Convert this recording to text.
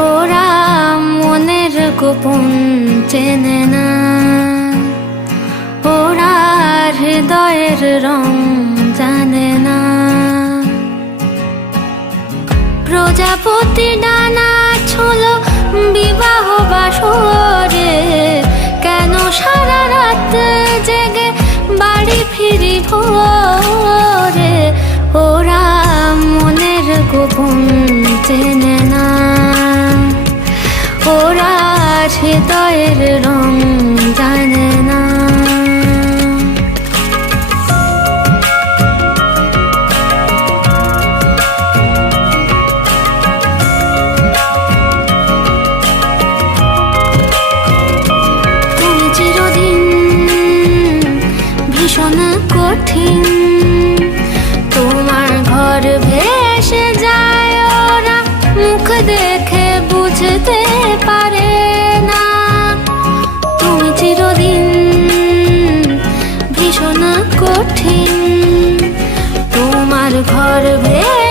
ওরা মনের গোপন চেনে না, ওরা হৃদয়ের রং জানে না। প্রজাপতি ডানা ছোলো বিবাহ বাসরে, কেন সারা রাত জেগে বাড়ি ফিরি ভোরে। ওরা মনের গোপন চেনে না, ওরা হৃদয়ের রং জানে না। তুমি চিরদিন ভীষণ কঠিন, তোমার ঘর ভেসে যায়, ওরা মুখ দেখে বুঝতে পারে না। তুমি চিরদিন ভীষণ কঠিন, তোমার ঘর ভেসে